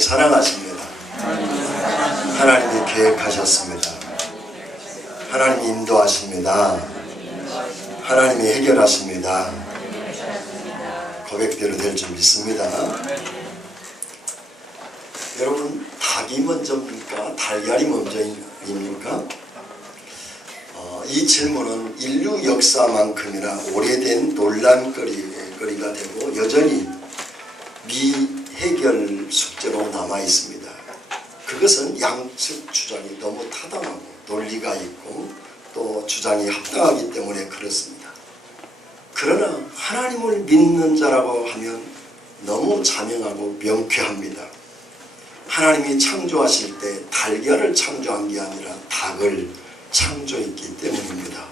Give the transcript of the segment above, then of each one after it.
하나님이 사랑하십니다. 하나님이 계획하셨습니다. 하나님이 인도하십니다. 하나님이 해결하십니다. 고백대로 될 줄 믿습니다. 여러분, 닭이 먼저입니까? 달걀이 먼저입니까? 이 질문은 인류 역사만큼이나 오래된 논란거리가 되고 여전히 미해결 숙제로 남아 있습니다. 그것은 양측 주장이 너무 타당하고 논리가 있고 또 주장이 합당하기 때문에 그렇습니다. 그러나 하나님을 믿는 자라고 하면 너무 자명하고 명쾌합니다. 하나님이 창조하실 때 달걀을 창조한 게 아니라 닭을 창조했기 때문입니다.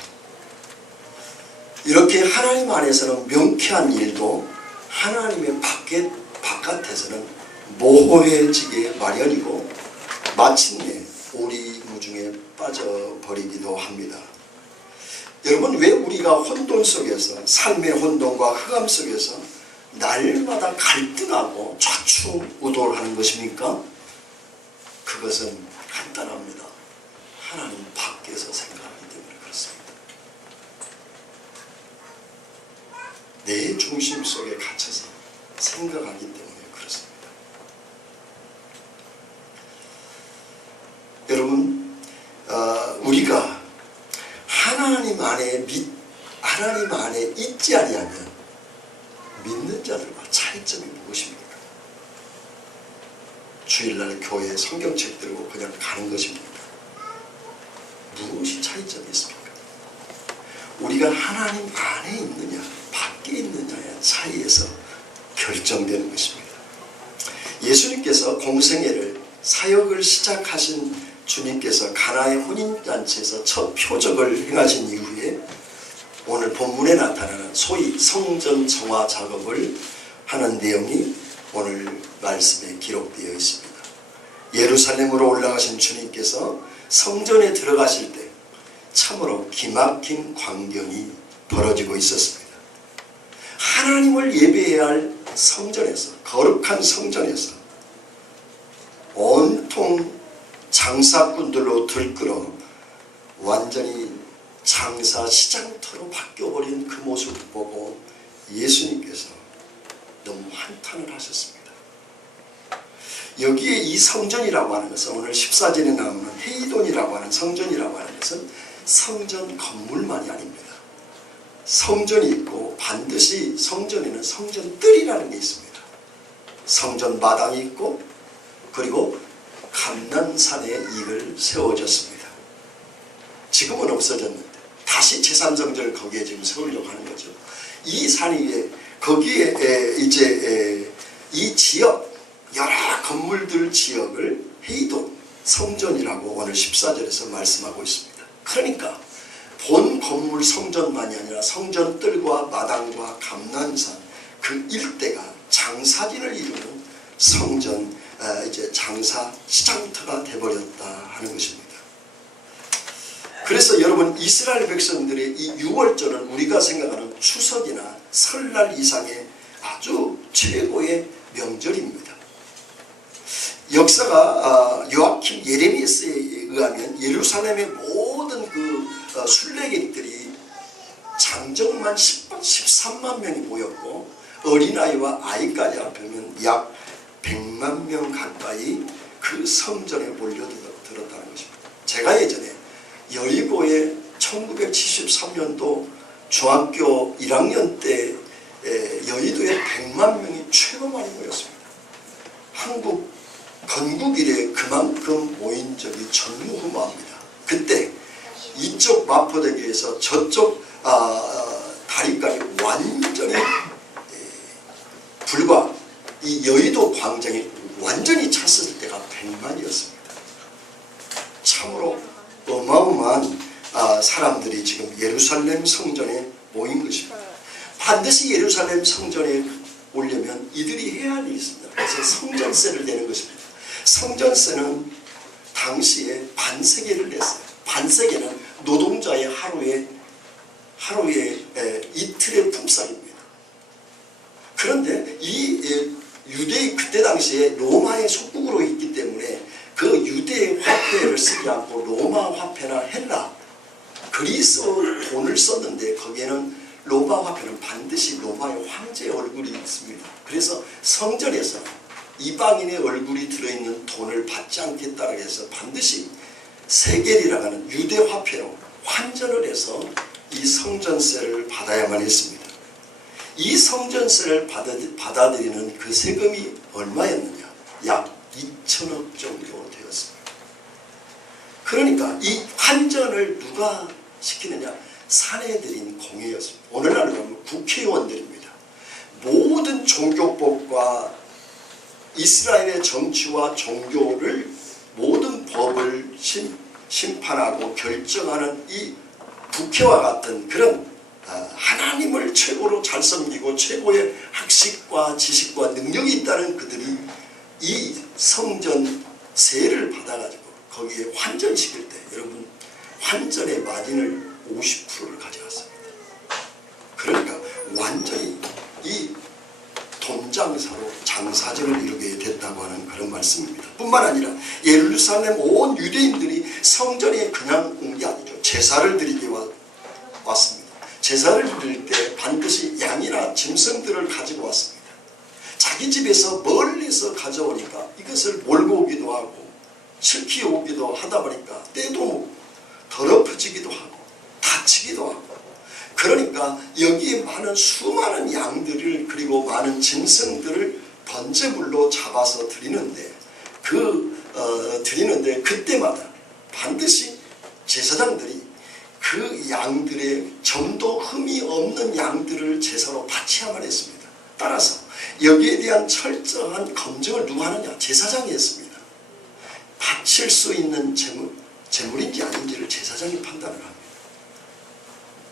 이렇게 하나님 안에서는 명쾌한 일도 하나님의 바깥에서는 모호해지게 마련이고 마침내 오리무중에 빠져버리기도 합니다. 여러분, 왜 우리가 혼돈 속에서, 삶의 혼돈과 흑암 속에서 날마다 갈등하고 좌충우돌하는 것입니까? 그것은 간단합니다. 하나님 밖에서 생각하기 때문에 그렇습니다. 내 중심 속에 갇혀서 생각하기 때문에 그렇습니다. 여러분, 우리가 하나님 안에 있지 아니하면 믿는 자들과 차이점이 무엇입니까? 주일날 교회에 성경책 들고 그냥 가는 것입니까? 무엇이 차이점이 있습니까? 우리가 하나님 안에 있느냐 밖에 있느냐의 차이에서 결정되는 것입니다. 예수님께서 공생애를 사역을 시작하신 주님께서 가나의 혼인잔치에서 첫 표적을 행하신 이후에 오늘 본문에 나타나는 소위 성전 정화 작업을 하는 내용이 오늘 말씀에 기록되어 있습니다. 예루살렘으로 올라가신 주님께서 성전에 들어가실 때 참으로 기막힌 광경이 벌어지고 있었습니다. 하나님을 예배해야 할 성전에서, 거룩한 성전에서 온통 장사꾼들로 들끓어 완전히 장사 시장터로 바뀌어버린 그 모습을 보고 예수님께서 너무 한탄을 하셨습니다. 여기에 이 성전이라고 하는 것은 오늘 14절에 나오는 헤이돈이라고 하는 성전이라고 하는 것은 성전 건물만이 아닙니다. 성전이 있고 반드시 성전에는 성전뜰이라는 게 있습니다. 성전 마당이 있고 그리고 감난산에 이를 세워졌습니다. 지금은 없어졌는데 다시 제3성전을 거기에 지금 세우려고 하는 거죠. 이 산 위에 거기에 이제 이 지역 여러 건물들 지역을 헤이돈 성전이라고 오늘 14절에서 말씀하고 있습니다. 그러니까 본 건물 성전만이 아니라 성전뜰과 마당과 감난산 그 일대가 장사진을 이루는 성전 이제 장사 시장터가 되어버렸다 하는 것입니다. 그래서 여러분, 이스라엘 백성들의 이 유월절은 우리가 생각하는 추석이나 설날 이상의 아주 최고의 명절입니다. 역사가 요아킴 예레미야스에 의하면 예루살렘의 모든 그 순례객들이 장정만 13만 명이 모였고 어린아이와 아이까지 합하면 약 100만 명 가까이 그 성전에 몰려들었다는 것입니다. 제가 예전에 여의도에 1973년도 중학교 1학년 때 여의도에 100만 명이 최고 많이 모였습니다. 한국 건국 이래 그만큼 모인 적이 전무후무합니다. 그때 이쪽 마포대교에서 저쪽 다리까지 완전히 불과 이 여의도 광장이 완전히 찼을 때가 100만이었습니다. 참으로 어마어마한 사람들이 지금 예루살렘 성전에 모인 것입니다. 반드시 예루살렘 성전에 오려면 이들이 해야 할 일이 있습니다. 그래서 성전세를 내는 것입니다. 성전세는 당시에 반세계를 냈어요. 반세계는 노동자의 하루에 이틀의 품삯입니다. 그런데 이 유대의 그때 당시에 로마의 속국으로 있기 때문에 그 유대의 화폐를 쓰지 않고 로마 화폐나 헬라, 그리스 돈을 썼는데 거기에는 로마 화폐는 반드시 로마의 황제의 얼굴이 있습니다. 그래서 성전에서 이방인의 얼굴이 들어있는 돈을 받지 않겠다고 해서 반드시 세겔이라고 하는 유대 화폐로 환전을 해서 이 성전세를 받아야만 했습니다. 이 성전세를 받아들이는 그 세금이 얼마였느냐? 약 2천억 정도 되었습니다. 그러니까 이 환전을 누가 시키느냐? 사내들인 공회였습니다. 오늘날로 하면 국회의원들입니다. 모든 종교법과 이스라엘의 정치와 종교를 모든 법을 심판하고 결정하는 이 국회와 같은 그런 하나님을 최고로 잘 섬기고 최고의 학식과 지식과 능력이 있다는 그들이 이 성전세를 받아가지고 거기에 환전시킬 때 여러분 환전의 마진을 50%를 가져갔습니다. 그러니까 완전히 이 돈장사로 장사정을 이루게 됐다고 하는 그런 말씀입니다. 뿐만 아니라 예루살렘 온 유대인들이 성전에 그냥 온 게 아니죠. 제사를 드리게 왔습니다. 제사를 드릴 때 반드시 양이나 짐승들을 가지고 왔습니다. 자기 집에서 멀리서 가져오니까 이것을 몰고 오기도 하고 실키 오기도 하다 보니까 때도 더럽혀지기도 하고 다치기도 하고, 그러니까 여기에 많은 수많은 양들을 그리고 많은 짐승들을 번제물로 잡아서 드리는데 드리는데 그때마다 반드시 제사장들이 그 양들의 점도 흠이 없는 양들을 제사로 바쳐야만 했습니다. 따라서 여기에 대한 철저한 검증을 누가 하느냐? 제사장이 했습니다. 바칠 수 있는 제물인지 아닌지를 제사장이 판단을 합니다.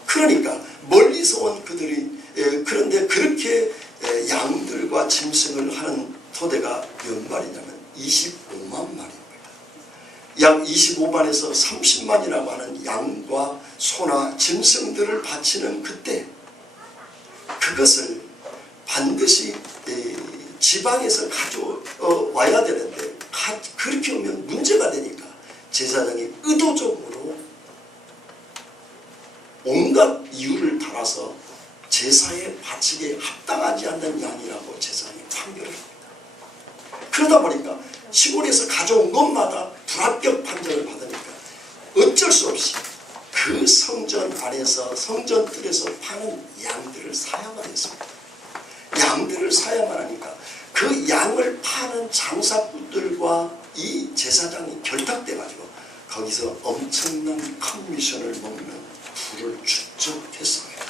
그러니까 멀리서 온 그들이 그런데 그렇게 양들과 짐승을 하는 토대가 몇 마리냐면 25만 마리입니다. 약 25만에서 30만이라고 하는 양과 소나 짐승들을 바치는 그때 그것을 반드시 지방에서 가져와야 되는데 그렇게 오면 문제가 되니까 제사장이 의도적으로 온갖 이유를 달아서 제사에 바치기에 합당하지 않는 양이라고 제사장이 판결을 합니다. 그러다 보니까 시골에서 가져온 것마다 불합격 판정을 받으니까 어쩔 수 없이 그 성전 안에서 성전 뜰에서 파는 양들을 사야만 했습니다. 양들을 사야만 하니까 그 양을 파는 장사꾼들과 이 제사장이 결탁돼 가지고 거기서 엄청난 커미션을 먹는 부를 축적했습니다.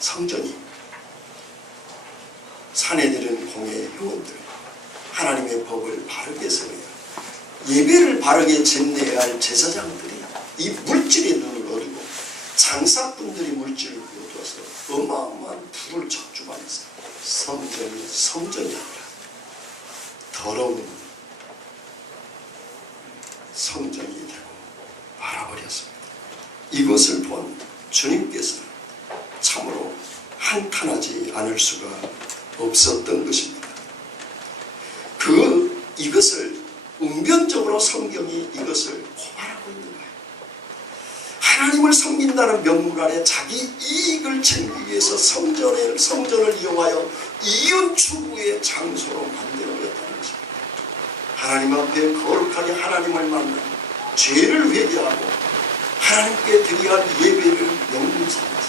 성전이 사내들은 공회의 회원들, 하나님의 법을 바르게 세워야 예배를 바르게 전해야 할 제사장들이 이 물질의 눈을 얻고 장사꾼들이 물질을 얻어서 어마어마한 불을 적중하면서 성전이 아니라 더러운 성전이 되고 말아버렸습니다. 이것을 본 주님께서는 참으로 한탄하지 않을 수가 없었던 것입니다. 이것을 은변적으로 성경이 이것을 고발하고 있는 거예요. 하나님을 섬긴다는 명분 아래 자기 이익을 챙기기 위해서 성전을 이용하여 이윤 추구의 장소로 만들어버렸다는 것입니다. 하나님 앞에 거룩하게 하나님을 만나 죄를 회개하고 하나님께 드려야 할 예배를 영문 삼아서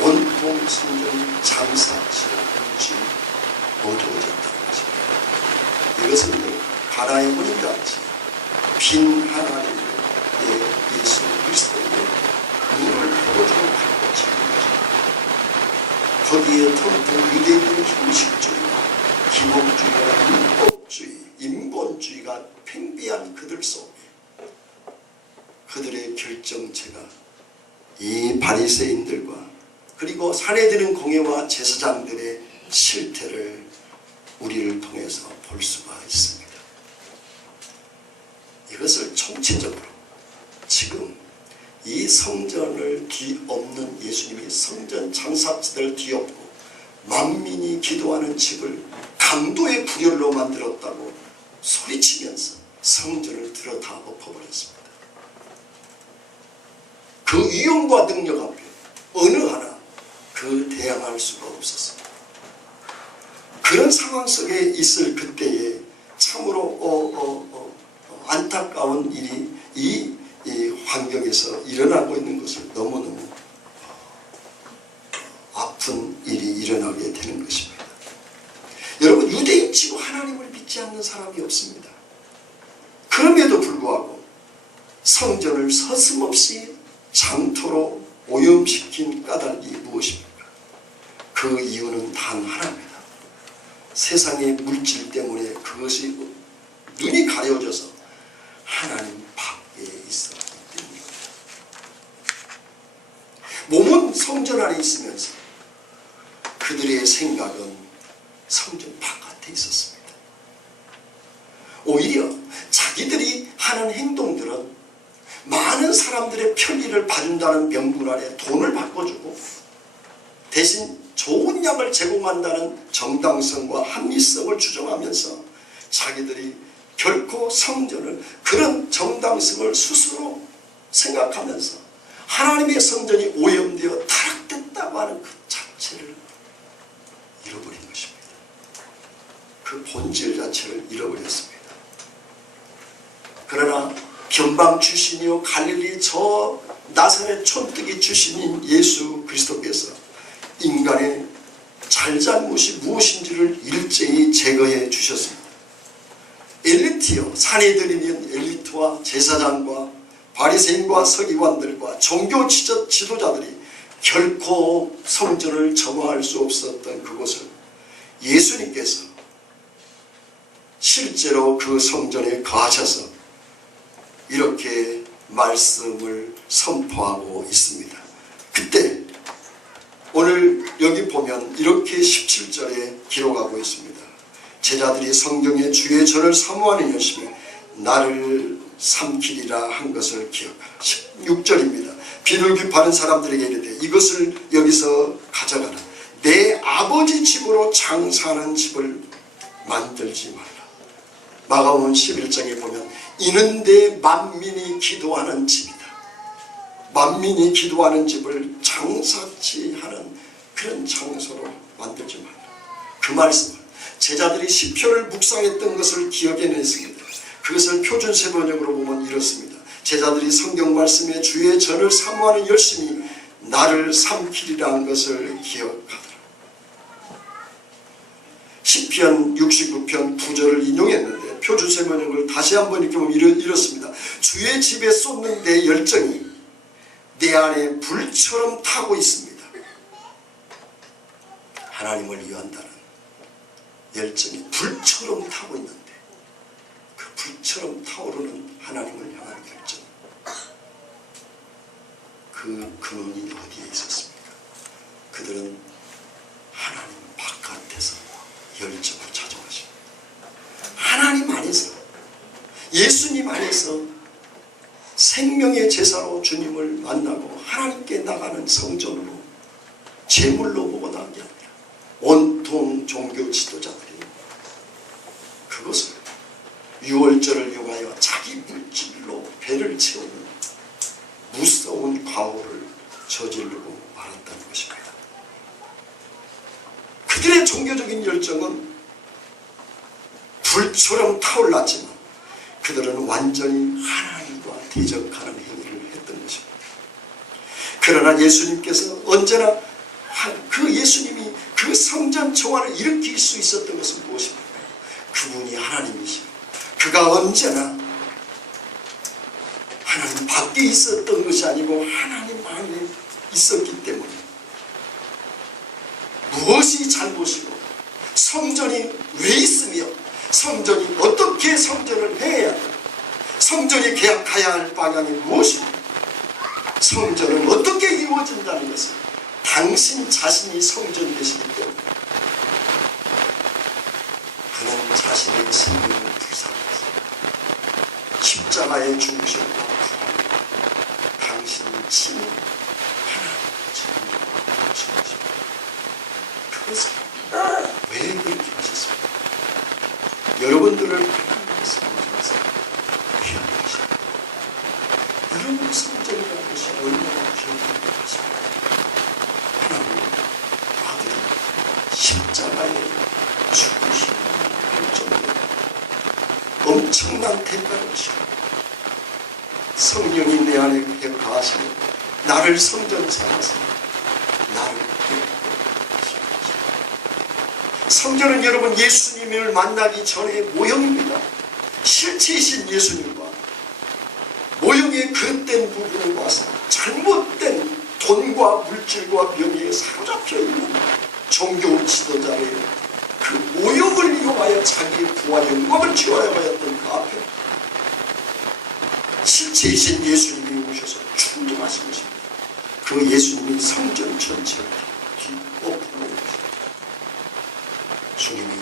온통 성전 장사치를 없이 어두워졌다는 것입니다. 이것은 가나의 문인 같이 빈 하나님의 예수 그리스도의 눈을 보여주는 것입니다. 거기에 텅텅 유대인들의 형식주의, 기복주의와 인본주의가 팽배한 그들 속에 그들의 결정체가 이 바리새인들과 그리고 사내들은 공회와 제사장들의 실태를 우리를 통해서 볼 수가 있습니다. 이것을 총체적으로 지금 이 성전을 뒤엎는 예수님이 성전 장사치들을 뒤엎고 만민이 기도하는 집을 강도의 불혈로 만들었다고 소리치면서 성전을 들어 다 엎어버렸습니다. 그 위엄과 능력 앞에 어느 하나 그 대항할 수가 없었습니다. 그런 상황 속에 있을 그때에 참으로 안타까운 일이 이 환경에서 일어나고 있는 것을 너무너무 아픈 일이 일어나게 되는 것입니다. 여러분, 유대인 치고 하나님을 믿지 않는 사람이 없습니다. 그럼에도 불구하고 성전을 서슴없이 장터로 오염시킨 까닭이 무엇입니까? 그 이유는 단 하나입니다. 세상의 물질 때문에 그것이 눈이 가려져서 하나님 밖에 있었기 때문입니다. 몸은 성전 안에 있으면서 그들의 생각은 성전 바깥에 있었습니다. 오히려 자기들이 하는 행동들은 많은 사람들의 편리를 봐준다는 명분 아래 돈을 바꿔주고 대신 좋은 약을 제공한다는 정당성과 합리성을 주장하면서 자기들이 결코 성전을 그런 정당성을 스스로 생각하면서 하나님의 성전이 오염되어 타락됐다고 하는 그 자체를 잃어버린 것입니다. 그 본질 자체를 잃어버렸습니다. 그러나 변방 출신이요 갈릴리 저 나사렛 촌뜨기 출신인 예수 그리스도께서 인간의 잘잘못이 무엇인지를 일제히 제거해 주셨습니다. 엘리트요, 산에 들이면 엘리트와 제사장과 바리새인과 서기관들과 종교 지도자들이 결코 성전을 점화할 수 없었던 그곳을 예수님께서 실제로 그 성전에 거하셔서 이렇게 말씀을 선포하고 있습니다. 그때 오늘 여기 보면 이렇게 17절에 기록하고 있습니다. 제자들이 성경에 주의 전을 사모하는 열심에 나를 삼키리라 한 것을 기억하라. 16절입니다. 비둘기파는 사람들에게 이르되 이것을 여기서 가져가라. 내 아버지 집으로 장사하는 집을 만들지 말라. 마가복음 11장에 보면 이는 내 만민이 기도하는 집이다. 만민이 기도하는 집을 장사치 하는 그런 장소로 만들지 말라. 그 말씀은 제자들이 시편을 묵상했던 것을 기억해냈습니다. 그것을 표준세 번역으로 보면 이렇습니다. 제자들이 성경 말씀에 주의 전을 사모하는 열심이 나를 삼키리라 한 것을 기억하더라. 시편 69편 9절을 인용했는데 표준세 번역을 다시 한번 이렇게 보면 이렇습니다. 주의 집에 쏟는 내 열정이 내 안에 불처럼 타고 있습니다. 하나님을 위한다는 열정이 불처럼 타고 있는데 그 불처럼 타오르는 하나님을 향한 열정, 그 근원이 어디에 있었습니까? 그들은 하나님 바깥에서 열정을 찾아가십니다. 하나님 안에서, 예수님 안에서 생명의 제사로 주님을 만나고 하나님께 나가는 성전으로 제물로 보고 나간 게 아니라 온통 종교 지도자들이 그것을 유월절을 이용하여 자기 물질로 배를 채우는 무서운 과오를 저지르고 말았다는 것입니다. 그들의 종교적인 열정은 불처럼 타올랐지만 그들은 완전히 하나님과 대적하는 행위를 했던 것입니다. 그러나 예수님께서 언제나 그 예수님이 그 성전 정화를 일으킬 수 있었던 것은 무엇입니까? 그분이 하나님이시고 그가 언제나 하나님 밖에 있었던 것이 아니고 하나님 안에 있었기 때문에 무엇이 잘못이고 성전이 왜 있으며 성전이 어떻게 성전을 해야 하고 성전이 가야 할 방향이 무엇입니까? 성전은 어떻게 이루어진다는 것을 당신 자신이 성전 되시기 때문에 그는 자신의 생명을 불사하면서 십자가의 죽으심과 부활로 당신이 친히 하나님의 증인으로 모신 것입니다. 그것을 그렇게 하셨습니다. 여러분들을 하나님께서 만나서 귀하게 하십니다. 여러분의 성전이라는 것이 얼마나 귀하게 하십니까? 하나님 아들이 십자가에 죽으시는 결정으로 엄청난 대가를 주시고 성령이 내 안에 거하시며 나를 성전 삼아서 나를 성전은 여러분 예수님을 만나기 전의 모형입니다. 실체이신 예수님과 모형의 그릇된 부분을 봐서 잘못된 돈과 물질과 명예에 사로잡혀 있는 종교 지도자의 그 모형을 이용하여 자기의 부와 영광을 취하려고 했던 그 앞에 실체이신 예수님이 오셔서 충돌하신 것입니다. 그 예수님이 성전 전체를 뒤엎고 오셨습니다. 주님이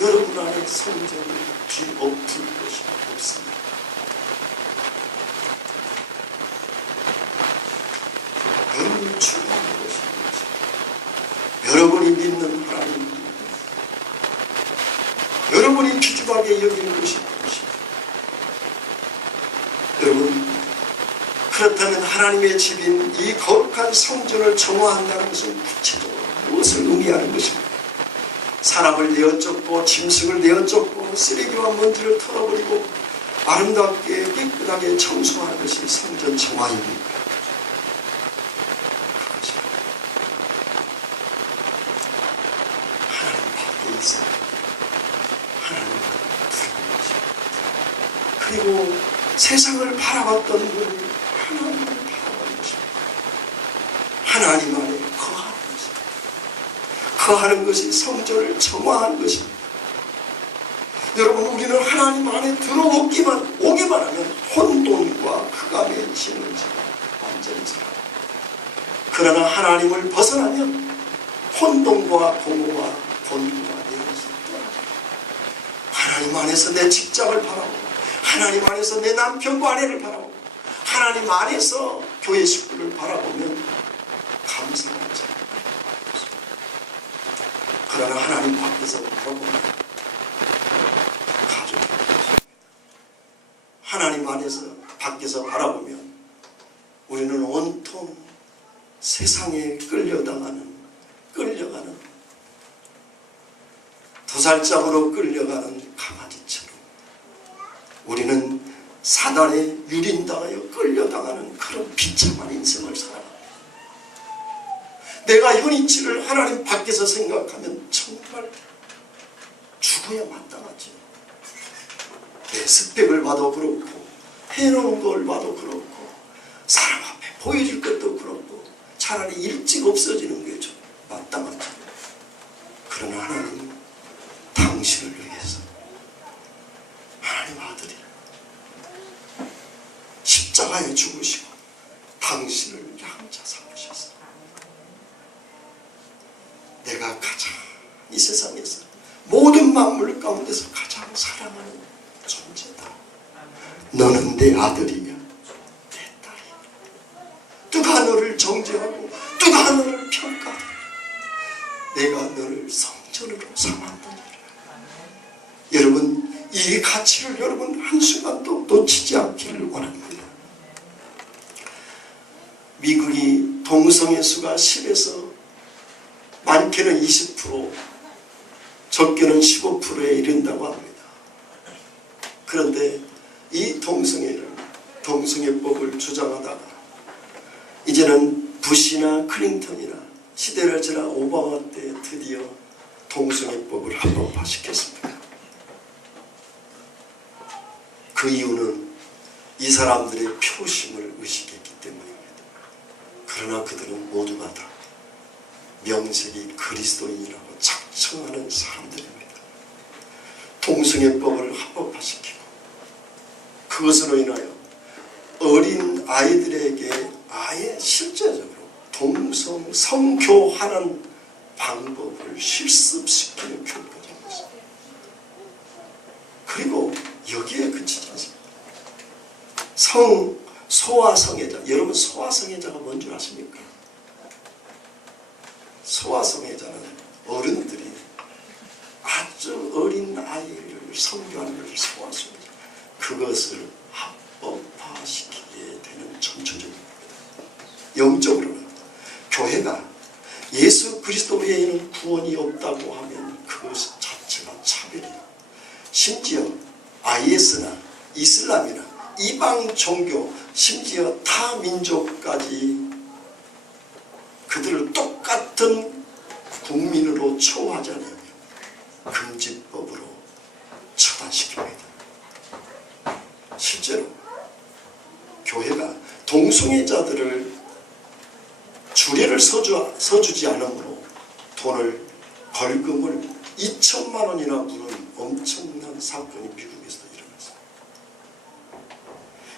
여러분 안에 성전을 뒤엎을 것이 없습니다. 여러분이 추구하는 것이 없습니다. 여러분이 믿는 하나님입니다. 여러분이 귀중하게 여기는 것이 무엇입니까? 여러분, 그렇다면 하나님의 집인 이 거룩한 성전을 정화한다는 것은 구체적으로 무엇을 의미하는 것입니까? 사람을 내어쫓고 짐승을 내어쫓고 쓰레기와 먼지를 털어버리고 아름답게 깨끗하게 청소하는 것이 성전 정화입니까? 그것이 하나님 밖에 있어 하나님 부르는 것입니다. 그리고 세상을 바라봤던 분이 하나님을 바라보는 것입니다. 하나님 안에 거하는 것입니다. 거하는 것이 성전을 정화하는 것입니다. 여러분, 우리는 하나님 안에 오기만 하면 혼돈과 흑암에 지는지 완전히 살아요. 그러나 하나님을 벗어나면 혼돈과 공허와 권고가 내 것을 떠나죠. 하나님 안에서 내 직장을 바라보고 하나님 안에서 내 남편과 아내를 바라보고 하나님 안에서 교회 식구를 바라보면 감사한 자. 그러나 하나님 밖에서 바라보면 가족이 하나님 안에서 밖에서 바라보면 우리는 온통 세상에 끌려가는 도살장으로 끌려가는 강아지처럼 우리는 사단에 유린당하여 끌려당하는 그런 비참한 인생을 살아갑니다. 내가 현이치를 하나님 밖에서 생각하면 정말 죽어야 마땅하죠. 내 스펙을 봐도 그렇고 해놓은 걸 봐도 그렇고 사람 앞에 보여줄 것도 그렇고 차라리 일찍 없어지는 게 좀 마땅하죠. 그러나 하나님은 당신을 위해서 하나님 아들이 십자가에 죽으시고 당신을 양자 삼으셨어. 내가 가장 이 세상에서 모든 만물 가운데서 가장 사랑하는 존재다. 너는 내 아들이며 내 딸이며 누가 너를 정죄하고 누가 너를 평가하고 내가 너를 성전으로 삼았느니라. 여러분, 이 가치를 여러분 한순간도 놓치지 않기를 원합니다. 미국이 동성애 수가 10에서 많게는 20%, 적게는 15%에 이른다고 합니다. 그런데 이 동성애법을 주장하다가 이제는 부시나 클린턴이나 시대를 지나 오바마 때 드디어 동성애법을 합법화시켰습니다. 그 이유는 이 사람들의 표심을 의식했기 때문입니다. 그러나 그들은 모두가 다 명색이 그리스도인이라고 작정하는 사람들입니다. 동성애법을 합법화시키고 그것으로 인하여 어린 아이들에게 아예 실제적으로 성교하는 방법을 실습시키는 교육까지 합니다. 그리고 여기에 그치지 않습니다. 소아성애자, 여러분 소아성애자가 뭔 줄 아십니까? 소아성애자는 어른들이 아주 어린 아이를 섬겨하는 것을 소아성애자, 그것을 합법화시키게 되는 점천적인 겁니다. 영적으로는 교회가 예수 그리스도 외에는 구원이 없다고 하면 그것 자체가 차별이야. 심지어 IS나 이슬람이나 이방 종교, 심지어 타 민족까지 그들을 똑같은 국민으로 처우하지 않으면 금지법으로 처단시킵니다. 실제로 교회가 동성애자들을 주례를 서주지 않으므로 벌금을 2천만 원이나 물은 엄청난 사건이 미국에서 일어났습니다.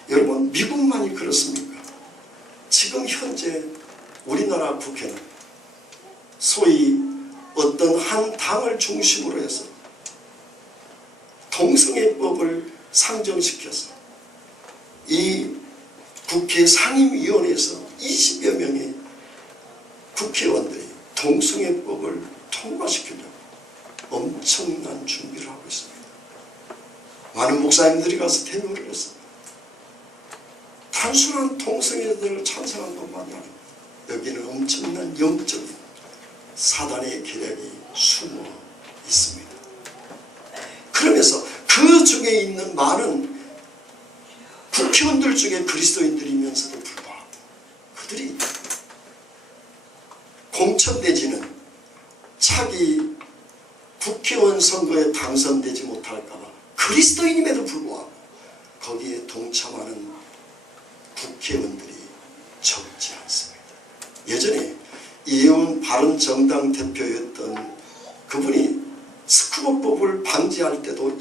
여러분, 미국만이 그렇습니까? 지금 현재 우리나라 국회는 소위 어떤 한 당을 중심으로 해서 동성애법을 상정시켜서 이 국회 상임위원회에서 20여 명의 국회의원들이 동성애법을 통과시키려고 엄청난 준비를 하고 있습니다. 많은 목사님들이 가서 대면을 했습니다. 단순한 동성애자들을 찬성한 것만이 아닙니다. 여기는 엄청난 영적인 사단의 계략이 숨어 있습니다. 그러면서 그 중에 있는 많은 국회의원들 중에 그리스도인들이면서도 불구하고 그들이 공천 내지는 차기 국회의원 선거에 당선되지 못할까봐 그리스도인임에도 불구하고 거기에 동참하는 국회의원들이 적지 않습니다. 예전에 이혜원 바른정당 대표였던 그분이 스쿠버법을 방지할 때도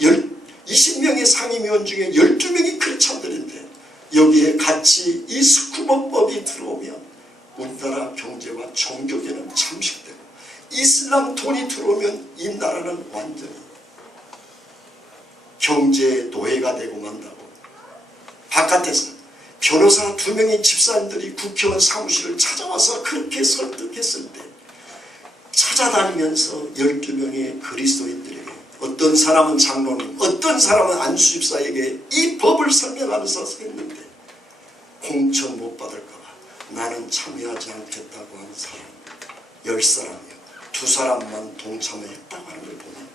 20명의 상임위원 중에 12명이 크리스찬들인데 여기에 같이 이 스쿠버법이 들어오면 우리나라 경제와 종교계는 잠식되고 이슬람 돈이 들어오면 이 나라는 완전히 경제의 노예가 되고 만다고 바깥에서 변호사 2명의 집사님들이 국회의원 사무실을 찾아와서 그렇게 설득했을 때 찾아다니면서 12명의 그리스도인들에게 어떤 사람은 장로님, 어떤 사람은 안수집사에게 이 법을 설명하면서 했는데 공천 못 받을까봐 나는 참여하지 않겠다고 하는 사람 10사람이요. 2사람만 동참했다고 하는 걸 보면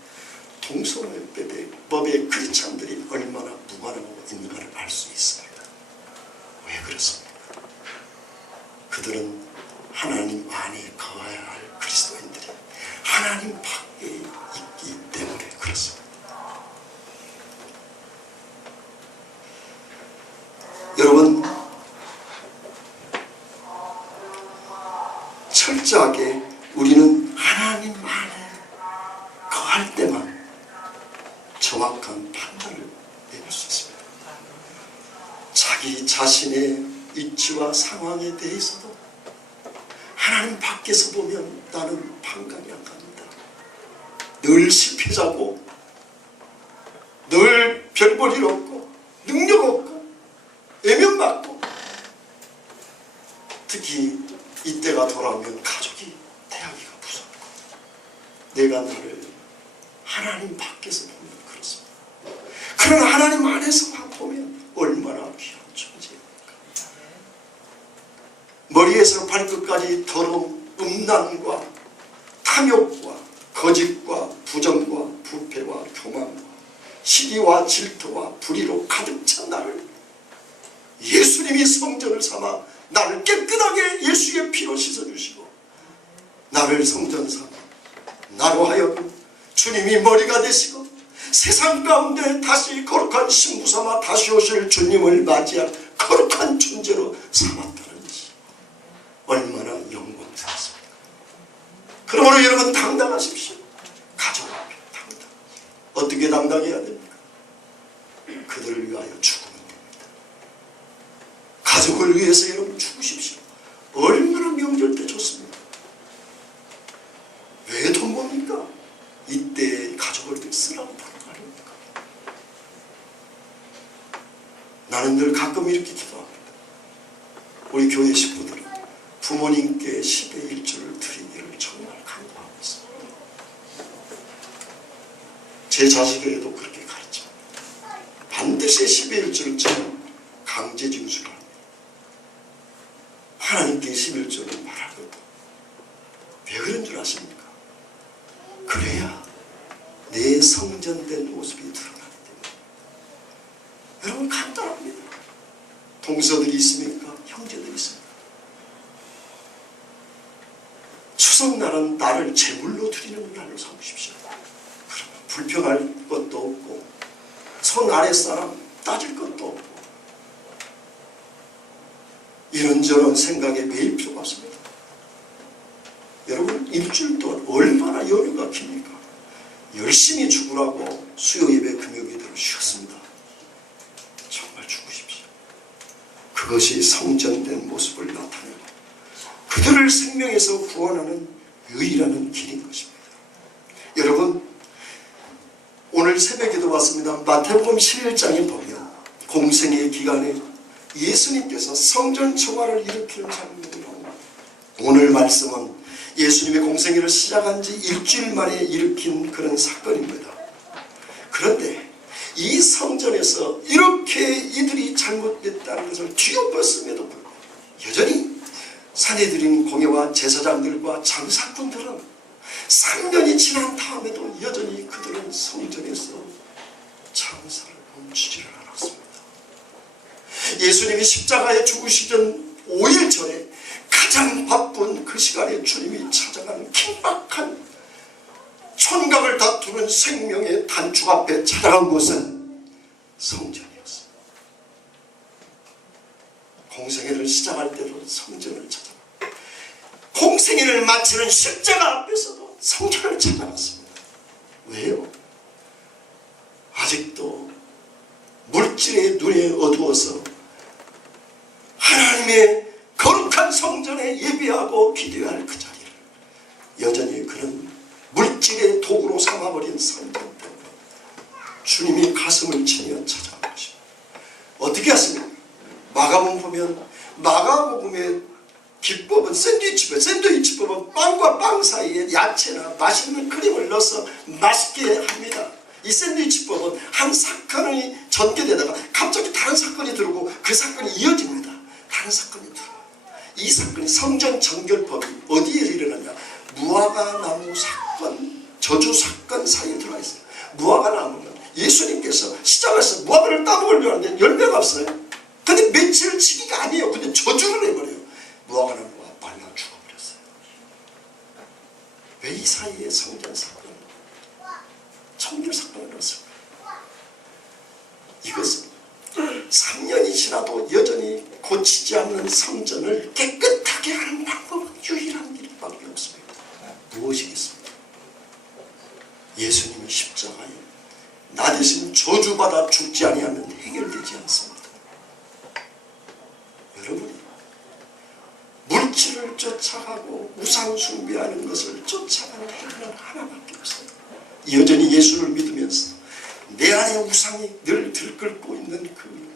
동성애법의 크리스찬들이 얼마나 무관하고 있는가를 알 수 있습니다. 왜 그렇습니까? 그들은 하나님 안에 거해야 할 그리스도인들이 하나님 밖에 있기 때문에 그렇습니다. 여러분, 철저하게 우리는 하나님 안에 거할 때만 정확한 판단을 내릴 수 있습니다. 자기 자신의 위치와 상황에 대해서도 하나님 밖에서 보면 나는 판단이 안 갑니다. 늘 실패자고 늘 별 볼 일 없고 능력 없고 외면받고 특히 이때가 돌아오면 가족이 대하기가 무섭고 내가 나를 하나님 밖에서 보면 그렇습니다. 그러나 하나님 안에서 보면 얼마나 귀한 존재입니까? 머리에서 발끝까지 더러운 음란과 탐욕과 거짓과 부정과 부패와 교만과 시기와 질투와 불의로 가득 찬 나를 예수님이 성전을 삼아 나를 깨끗하게 예수의 피로 씻어주시고 나를 성전 삼아 나로 하여금 주님이 머리가 되시고 세상 가운데 다시 거룩한 신부 삼아 다시 오실 주님을 맞이할 거룩한 존재로 삼았다는 것이 얼마나 영광스럽습니까? 그러므로 여러분 당당하십시오. 가족 앞에 당당. 어떻게 당당해야 됩니까? 그들을 위하여 죽으면 됩니다. 가족을 위해서 여러분 죽으십시오. 얼마나 명절 때 좋습니다. 왜 돈 봅니까? 이때 가족을 쓰라고 보는 거 아닙니까? 나는 늘 가끔 이렇게 기도합니다. 우리 교회 식구들은 부모님께 10의 1조를 드리기를 정말 제 자식에게도 그렇게 가르칩니다. 반드시 11조를 저는 강제 징수를 합니다. 하나님께 11조를 말할 것도. 왜 그런 줄 아십니까? 그래야 내 성전된 모습이 드러나기 때문에. 여러분 간단합니다. 동서들이 있습니까? 형제들이 있습니까? 추석날은 나를 제물로 드리는 날로 삼으십시오. 그러면 불평할 것도 없고 손 아랫사람 따질 것도 없고 이런저런 생각에 매일 필요가 없습니다. 여러분 일주일 동안 얼마나 연휴가 깁니까? 열심히 죽으라고 수요예배 금요예배를 쉬었습니다. 정말 죽으십시오. 그것이 성전된 모습을 나타내고 그들을 생명에서 구원하는 유일한 길인 것입니다. 여러분 오늘 새벽에도 왔습니다. 마태복음 11장에 보면 공생의 기간에 예수님께서 성전 초과를 일으키는 장면이 나옵니다. 오늘 말씀은 예수님의 공생애를 시작한 지 일주일 만에 일으킨 그런 사건입니다. 그런데 이 성전에서 이렇게 이들이 잘못됐다는 것을 뒤엎었음에도 불구하고 여전히 사내들인 공예와 제사장들과 장사꾼들은 3년이 지난 다음에도 여전히 그들은 성전에서 장사를 멈추지를 않았습니다. 예수님이 십자가에 죽으시기 전 5일 전에 가장 바쁜 그 시간에 주님이 찾아간 긴박한 촌각을 다투는 생명의 단축 앞에 찾아간 곳은 성전이었습니다. 공생애를 시작할 때도 성전을 찾아갔고 공생애를 마치는 십자가 앞에서도 성전을 찾아갔습니다. 왜요? 아직도 물질의 눈에 어두워서 하나님의 거룩한 성전에 예배하고 기도해야 할 그 자리를 여전히 그런 물질의 도구로 삼아버린 성전 때문에 주님이 가슴을 치며 찾아간 것입니다. 어떻게 하십니까? 마가복음의 기법은 샌드위치법은 빵과 빵 사이에 야채나 맛있는 크림을 넣어서 맛있게 합니다. 이 샌드위치법은 한 사건이 전개되다가 갑자기 다른 사건이 들어오고 그 사건이 이어집니다. 다른 사건이 들어와요. 이 사건이 성전 정결법이 어디에 일어나냐? 무화과나무 사건, 저주 사건 사이에 들어와 있어요. 무화과나무는 예수님께서 시작해서 무화과를 따먹으려고 하는데 열매가 없어요. 근데 며칠 치기가 아니에요. 근데 저주를 해버려요. 무화과나무가 말라 죽어버렸어요. 왜 이 사이에 성전 사건, 정결 사건을 넣었을까요? 이것은 3년이 지나도 여전히 고치지 않는 성전을 깨끗하게 하는 방법은 유일한 길밖에 없습니다. 무엇이겠습니까? 예수님이 십자가에 나 대신 저주받아 죽지 아니하면 해결되지 않습니다. 여러분이 물질을 쫓아가고 우상 숭배하는 것을 쫓아가는 행위는 하나밖에 없어요. 여전히 예수를 믿으면서 내 안에 우상이 늘 들끓고 있는 그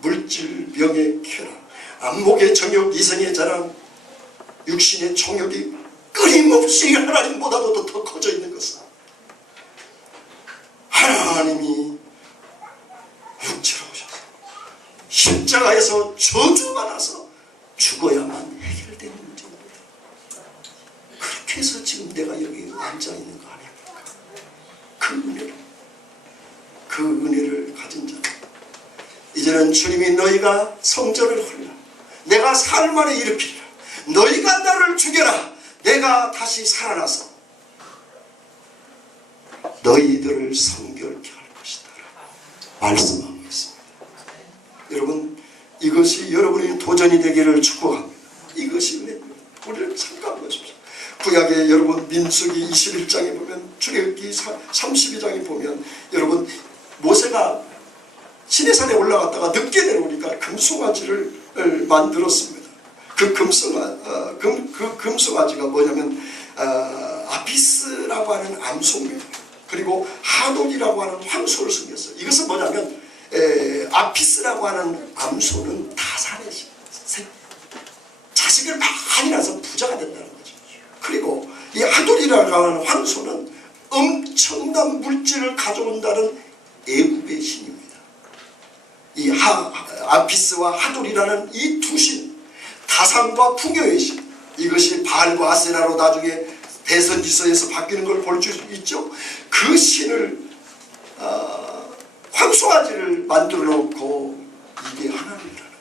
물질, 명예, 쾌락, 안목의 정욕, 이성의 자랑, 육신의 정욕이 끊임없이 하나님보다도 더 커져 있는 것은 하나님이 육체로 오셔서 십자가에서 저주받아서 죽어야만 해결되는 문제입니다. 그렇게 해서 지금 내가 여기 앉아있는 거 아닙니까? 그 은혜를 가진 자, 이제는 주님이 너희가 성전을 헐라, 내가 사흘 만에 일으키리라, 너희가 나를 죽여라, 내가 다시 살아나서 너희들을 성결케 할 것이다 말씀하고 있습니다. 여러분, 이것이 여러분의 도전이 되기를 축복합니다. 이것이 은혜입니다. 우리를 잠깐 보십시오. 구약에 여러분 민수기 21장에 보면, 출애굽기 32장에 보면 여러분 모세가 시내산에 올라갔다가 늦게 내려오니까 금송아지를 만들었습니다. 그 금송아지가 뭐냐면 아피스라고 하는 암송입니다. 그리고 하돌이라고 하는 황소를 숨겼어요. 이것은 뭐냐면 아피스라고 하는 암소는 다산의 자식을 많이 낳아서 부자가 된다는 거죠. 그리고 이 하돌이라고 하는 황소는 엄청난 물질을 가져온다는 애굽의 신입니다. 이 아피스와 하돌이라는 이 두 신, 다산과 풍요의 신, 이것이 바알과 아세라로 나중에 대선지서에서 바뀌는 걸 볼 수 있죠. 그 신을 황소아지를 만들어 놓고 이게 하나님이라는 거예요.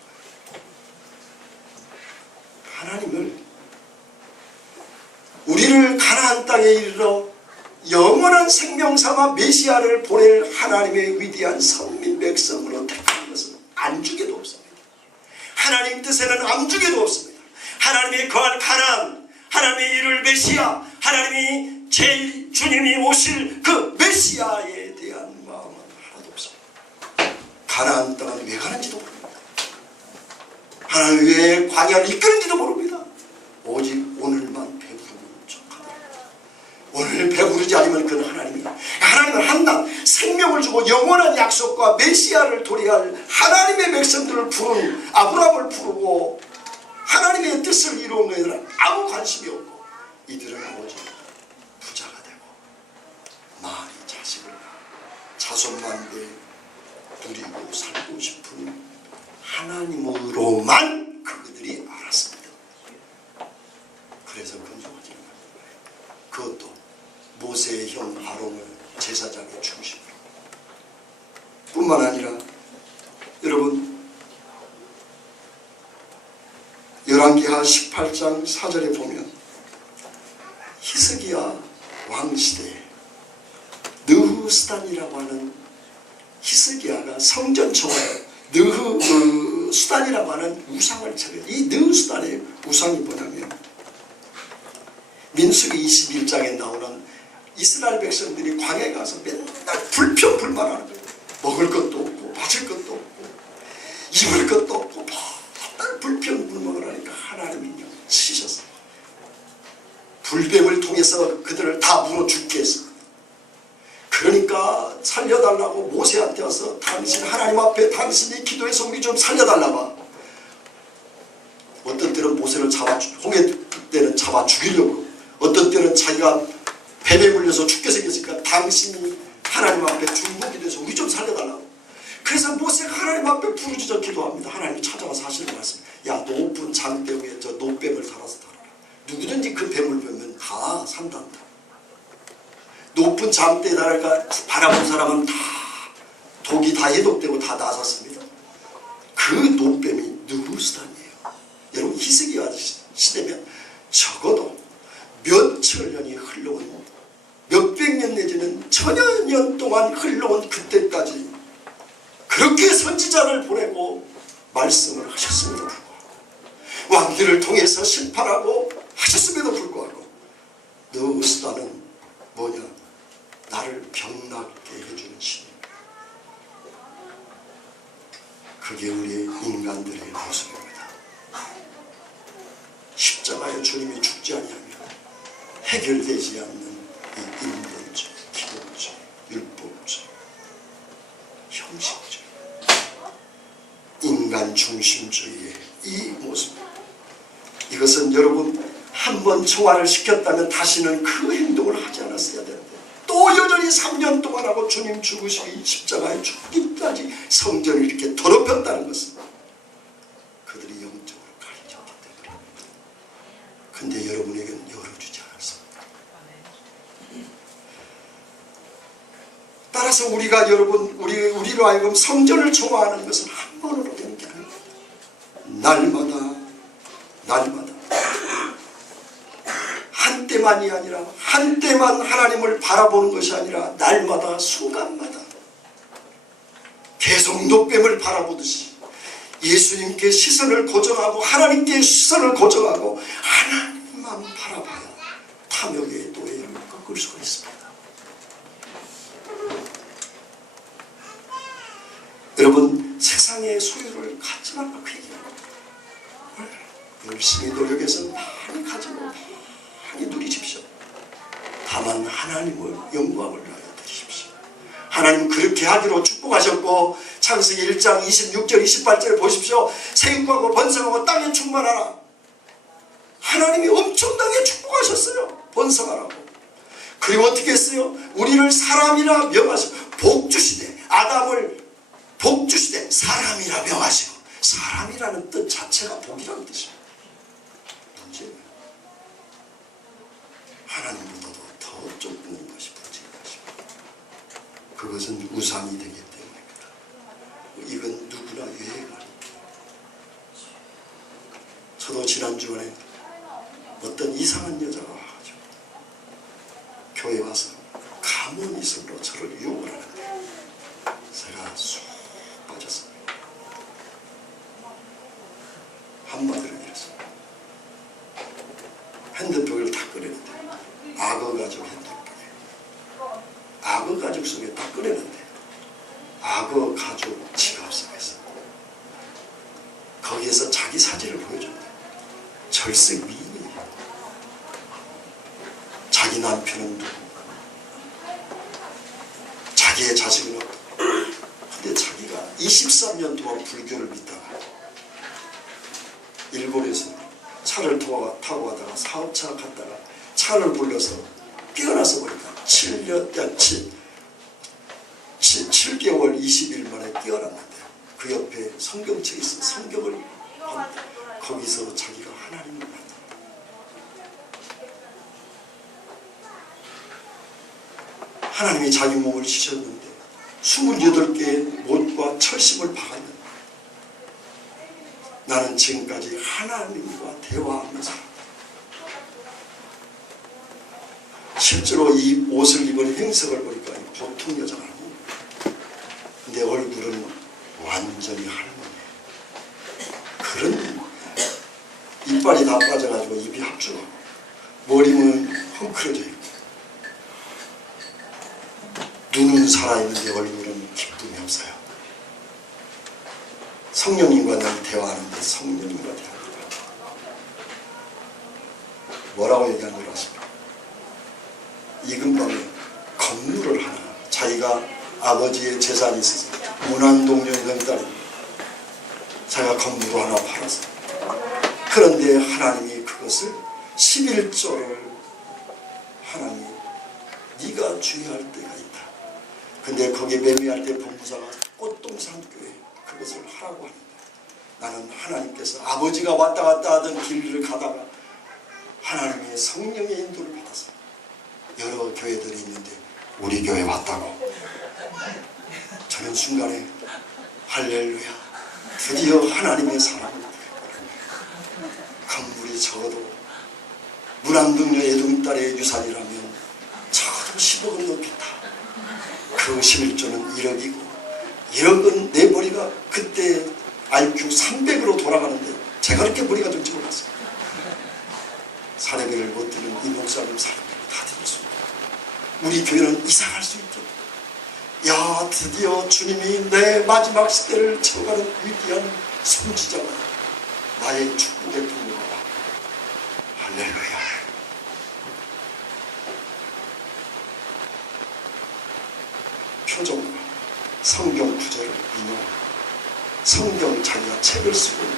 하나님을, 우리를 가나안 땅에 이르러 영원한 생명 삼아 메시아를 보낼 하나님의 위대한 선민 백성으로 택한 것은 안중에도 없습니다. 하나님 뜻에는 안중에도 없습니다. 하나님의 거할 가나안, 하나님의 이룰 메시아, 하나님이 제일 주님이 오실 그 메시아에 대한 마음은 하나도 없습니다. 가나안 땅은 왜 가는지도 모릅니다. 하나님 왜 광야를 이끄는지도 모릅니다. 오직 오늘만 배부르면 족하다. 오늘 배부르지 않으면 그는 하나님은 한낱 생명을 주고 영원한 약속과 메시아를 도래할 하나님의 백성들을 부른 아브라함을 부르고 하나님의 뜻을 이루는 것에는 아무 관심이 없고, 이들은 오직 부자가 되고 많이 자식을 자손만대 누리고 살고 싶은 하나님으로만 그들이 알았습니다. 그래서 근심하지는 거예요. 그것도 모세의 형 아론을 제사장의 중심으로. 뿐만 아니라 여러분, 열왕기하 18장 4절에 보면 히스기야 왕시대에 느후스단이라고 하는, 히스기야가 성전 청화에 느후스단이라고 하는 우상을 차려요. 이 느후스단의 우상이 뭐냐면 민수기 21장에 나오는 이스라엘 백성들이 광야에 가서 맨날 불평불만하는 거예요. 먹을 것도 없고 마실 것도 없고 입을 것도 없고 맨날 불평불만을 하니까 하나님이 치셨어요. 불뱀을 통해서 그들을 다 물어 죽게 했어요. 그러니까 살려달라고 모세한테 와서, 당신 하나님 앞에 당신이 기도해서 우리 좀 살려달라고. 어떤 때는 모세를 홍해 때는 잡아 죽이려고, 어떤 때는 자기가 뱀에 물려서 죽게 생겼으니까 당신이 하나님 앞에 중보기 돼서 우리 좀 살려달라고. 그래서 모세가 하나님 앞에 부르짖어 기도합니다. 하나님이 찾아와서 하시는 말씀, 야, 높은 장대 위에 저 노뱀을 달아서 달아라. 누구든지 그 뱀을 보면 다 산단다. 높은 장대에 날아가 바라본 사람은 다 독이 다 해독되고 다 나섰습니다. 그 노뱀이 느후스단이에요. 여러분, 히스기야 시대면 적어도 몇천 년이 흘러온, 몇백 년 내지는 천여 년 동안 흘러온 그때까지 그렇게 선지자를 보내고 말씀을 하셨음에도 불구하고, 왕들을 통해서 심판하고 하셨음에도 불구하고, 느후스단은 뭐냐? 나를 병나게 해주는 신. 그게 우리의 인간들의 모습입니다. 십자가에 주님이 죽지 아니하면 해결되지 않는 이 인본주의, 기독주의, 율법주의, 형식주의, 인간 중심주의의 이 모습, 이것은 여러분 한번 청화를 시켰다면 다시는 그 행동을 하지 않았어야 되는데, 또 여전히 3년 동안 하고 주님 죽으시기 십자가에 죽기까지 성전을 이렇게 더럽혔다는 것은 그들이 영적으로 가르쳤기 때문입니다. 근데 여러분에게는 열어주지 않았습니다. 따라서 우리가 여러분, 우리로 하여금 성전을 청화하는 것은 한 번으로 되는 게 아닙니다. 날마다 한때만이 아니라, 한때만 하나님을 바라보는 것이 아니라 날마다 순간마다 계속 노뱀을 바라보듯이 예수님께 시선을 고정하고 하나님께 시선을 고정하고 하나님만 바라봐야 탐욕의 노예를 꺾을 수가 있습니다. 여러분, 세상의 소유를 갖지 말라고 얘기합니다. 열심히 노력해서 많이 가지고 많이 누리십시오. 다만 하나님을 영광을 위하여 드리십시오. 하나님 그렇게 하기로 축복하셨고, 창세기 1장 26절 28절을 보십시오. 생육하고 번성하고 땅에 충만하라. 하나님이 엄청나게 축복하셨어요. 번성하라고. 그리고 어떻게 했어요? 우리를 사람이라 명하시고 복 주시되, 아담을 복 주시되 사람이라 명하시고. 사람이라는 뜻 자체가 복이라는 뜻입니다. 문제는 하나님보다도 더 좁은 것이 문제인 것입니다. 그것은 우상이 되기 때문입니다. 이건 누구나 유해가 아닙니다. 저도 지난주에 어떤 이상한 여자가 와가지고 교회 와서 가문이슬로 저를 유혹을 하는데 제가 쑥 빠졌습니다. 한마디로 이랬어요. 핸드폰을 다 꺼내는데, 악어 가족 핸드폰에, 악어 가족 속에 다 꺼내는데 악어 가족 지갑 속에 있어. 거기에서 자기 사진을 보여줬는데 절세 미인이에요. 자기 남편은 누구, 자기의 자식은 어떻고. 근데 자기가 23년 동안 불교를 믿다가 일본에서 차를 타고 가다가 사업차 갔다가 차를 불러서 깨어나서 보니까 7개월 20일 만에 깨어났는데 그 옆에 성경책이 있어. 성경을 봤는데 거기서 자기가 하나님을 만났다. 하나님이 자기 몸을 지셨는데 28개의 못과 철심을 박았는데 나는 지금까지 하나님과 대화하면서 실제로 이 옷을 입은 행색을 보니까 보통 여자가 아니에요. 근데 얼굴은 완전히 할머니예요. 그런 이빨이 다 빠져가지고 입이 합죽하고 머리는 헝클어져 있고 눈은 살아있는데 얼굴은 기쁨이 없어요. 성령님과 난 대화하는데 성령님과 대화합니다. 뭐라고 얘기하는 줄 아십니까? 이 근방에 건물을 하나, 자기가 아버지의 재산이 있어서 문안동료 명딸이 자기가 건물을 하나 팔아서, 그런데 하나님이 그것을 11조를 하나님이 네가 주의할 때가 있다. 근데 거기에 매매할 때 법무사가 꽃동산교회 그것을 하라고 합니다. 나는 하나님께서 아버지가 왔다 갔다 하던 길을 가다가 하나님의 성령의 인도를 받아서 여러 교회들이 있는데 우리 교회 왔다고. 저는 순간에 할렐루야, 드디어 하나님의 사랑을 건물이 적어도 문안동녀 애동딸의 유산이라면 적어도 10억은 넘겠다. 그 11조는 1억이고 1억은 내 머리가 그때 IQ 300으로 돌아가는데 제가 그렇게 머리가 좋지 몰랐어요. 사례비를 못 드는 이 목사님 사례비를 다 드렸습니다. 우리 교회는 이사갈 수 있죠. 야, 드디어 주님이 내 마지막 시대를 채워가는 위대한 선지자가 나의 축복의 통로가 와. 할렐루야. 표정과 성경 구절을 인용하고 성경 자기가 책을 쓰고 있는,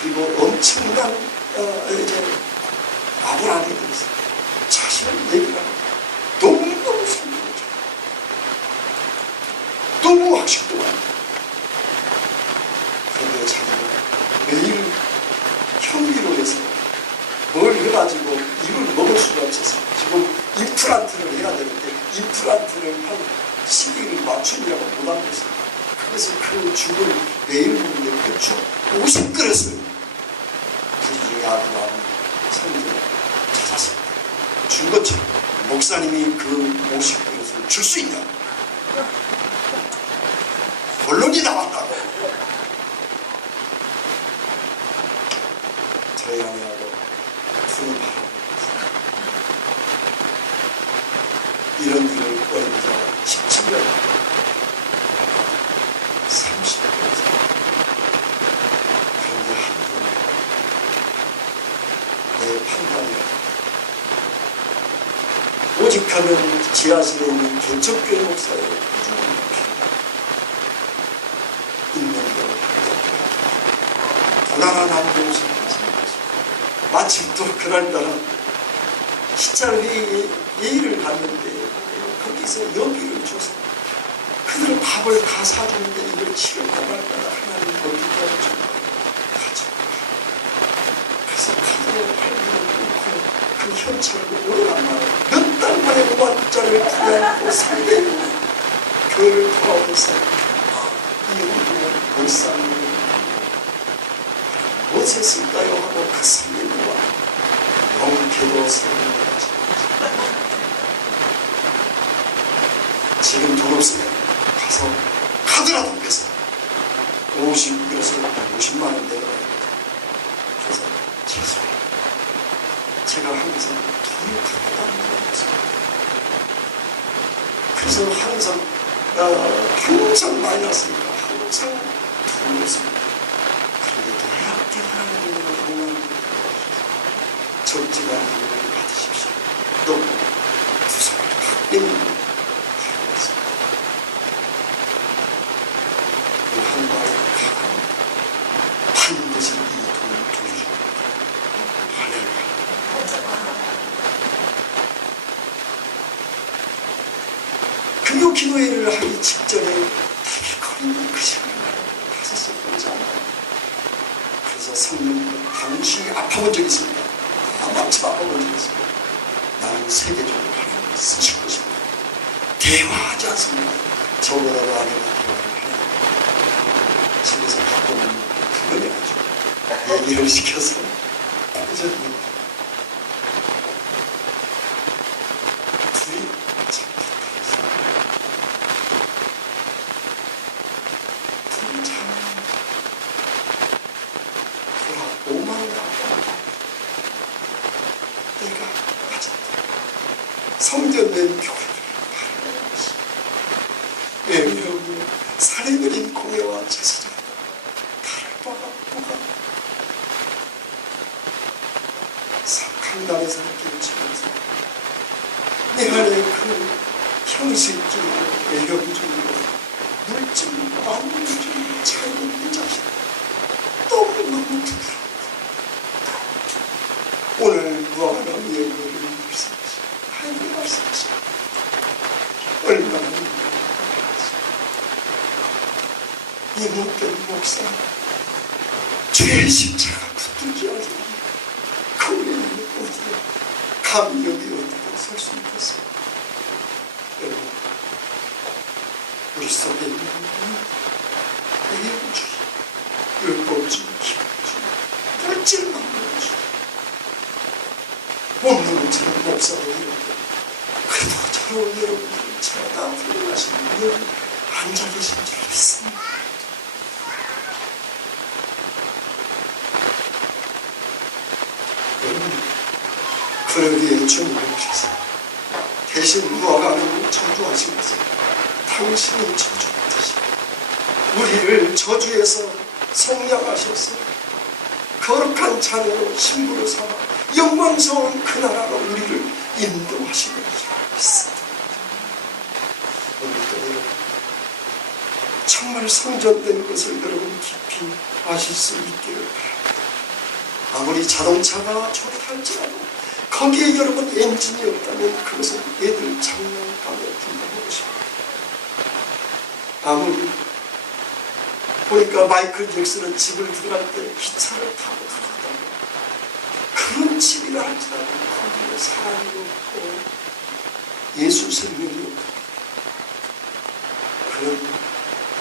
그리고 엄청난 이제 아브라함에 대해서 자신을 얘기하고 너무너무 성경이죠. 너무 학식도 많고. 그런데 자기가 매일 현기로 해서 뭘 해가지고 입을 먹을 수가 없어서 지금 임플란트를 해야 되는데 임플란트를 한 시기를 맞춤이라고 못하고 있어요. 그래서 그 죽을 매일 먹는데 그 죽 50그릇을 우리 아브라함 성경을 찾았습니다. 준 것처럼 목사님이 그 50그릇을 줄 수 있냐? 본론이 나왔다고. 저희 아내하고 둘이 바라보고 이런 일을 벌이자 17년 30년. 그런데 한번 내 판단이 오직하면 지하실에 있는 개척교회 목사의 있는 대로 도난한 남동생을 마침 또 그날따라 시찰회의 예의를 갔는데 거기서 여기를 줘서 그들은 밥을 다 사주는데 이걸 치울까 말까 하나님 어디까지 좀 가지고 그래서 카드로 팔기를 끊고 그 현찰을 오래간만에 몇 달 만에 5만짜리를 구해안고 상대로 교회를 돌아오면서 이 운동은 몰상을 무엇에 쓸까요? 하고 그 선생님과 영계도 선생님을 지금 돈 없으면 가서 카드라도 빼서 50만 원 내려가야 돼. 그래서 죄송해요. 제가 항상 돈을 갖고 다니는 거였어요. 그래서 항상 마이너스니까 항상 돈이 없습니다. 그런데 놀랍게 하나님의 영광을 적지가 않은 은혜를 받으십시오. 또 두 손을 탁 내밀고 한 발을 가고 반드시 이 돈을 돌리고 할렐루야. 금요 기도회를 하기 직전에 되게 거리는 그 시간을 가졌어요. 혼자. 그래서 성령 당신이 아파본 적이 있습니다. 아마치 아파본 적이 있습니다. 나는 세계적으로 하나님을 쓰실 것입니다. 대화하지 않습니다. 저보다도 아내가 대화를 하는 집에서 바꾸는 그걸 해가지고 얘기를 시켜서 그저 둘이 참 부탁했어요. 둘이 참 돌아 5만 원 내가 가졌다. 성전된 교회를 바라는 것이 왜냐하면 사례들인 공예와 제사장 다를 바가 강단에서 느끼는 치면서 내 안에 그 형식적으로 외형적으로 물질 만물적으로 차이는 내 자신 너무너무 부끄럽고 오늘 무화과나무 예물을 말씀하시고 하나님 말씀하시고 얼마나 이 못된 목사 죄의 십자가 붙들지 않으니 그 외에는 어디에 감격이 어디에 설 수 있겠습니까? 여러분 우리 속에 있는 예우주의 율법주의 기본주의 물질 만물주의 원문처럼 목사로 이렇게 그래도 저런 여러분들은 제가 다 훌륭하신 여기 앉아 계신 줄 믿습니다. 여러분 그러기에 주님을 오셔서 대신 무화과나무를 저주하신 것은 당신이 저주받으시고 우리를 저주에서 성량하셔서 거룩한 자녀로 신부로 삼아 영광스러운 그 나라로 우리를 인도하시는 줄 믿습니다. 오늘도 여러분 정말 성전된 것을 여러분 깊이 아실 수 있기를 바랍니다. 아무리 자동차가 좋다 할지라도 거기에 여러분 엔진이 없다면 그것은 애들 장난감에 든다는 것입니다. 아무리 보니까 마이클 잭슨은 집을 들어갈 때 기차를 타고 들어가다가 그런 집이라 할지라도 거기에 사랑이 없고 예수 생명이 없고 그런